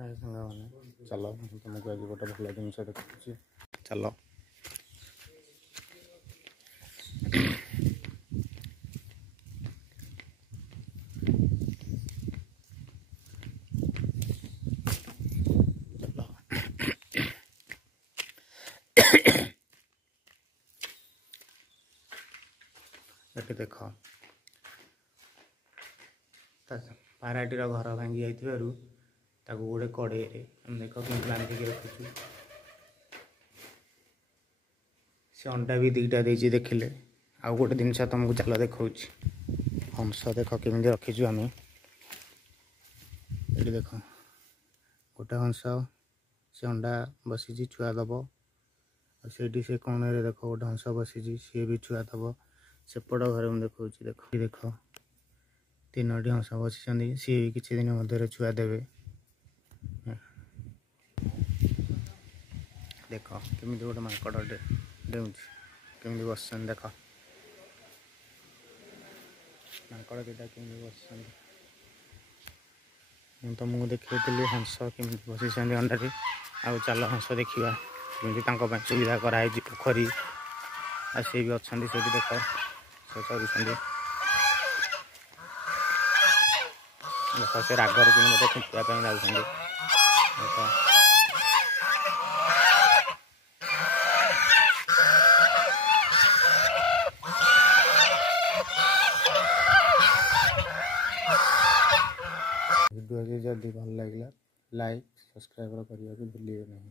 हाय साଙ୍ଗମାନେ चलो तुमको आज गोटे भल जिन देखुची चलो ये देख पाराटीर घर भांगी जाइथिबारु ताको गोटे कड़े देख कि बांधिक रखुचु से अंडा भी दुईटा देछि देखिले आउ गोटे जिनस तुमको चल देखा हंस देख केमी रखीचु आम ये देख गोटे हंस से अंडा बसी छुआ दब से कण देख गोटे हंस बसी सी भी छुआ दब सेपट घर मुझे देखा देख देख तीनोटी हंस बसी सी भी किसी दिन मध्य छुआ देवे देख केमी गोटे माकड़ डेउँ केमी बस देख माकड़ दुटा केमी बस तुमको देखी हंस केमी बसी अंडा आउ चल हंस देखा कमी सुविधा कराई पोखरी आ सी भी अच्छा से भी देख से चलुँच देख से रागर कि मत खिंचापी लाग वीडियो जदि भल लगे लाइक सब्सक्राइब करने को भूलिए नहीं।